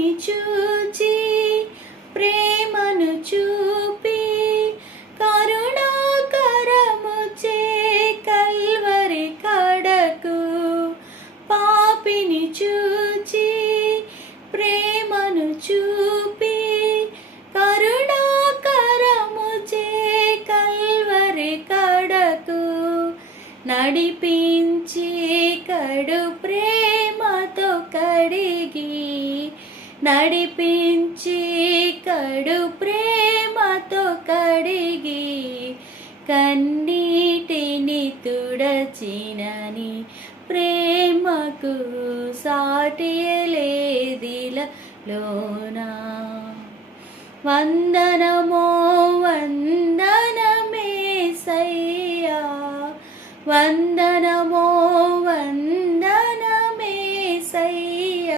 పాపిని చూచి ప్రేమను చూపి కరుణాకరము చే కల్వరి కడకు పాపిని చూచి ప్రేమను చూపి కరుణాకరము చే కల్వరి కడకు నడిపించి కడు ప్రేమతో కడిగి నడిపించి కడు ప్రేమతో కడిగి కన్నీటిని తుడచినని ప్రేమకు సాటియలేదిలలోనా వందనమో వందనమేసయ్యా వందనమో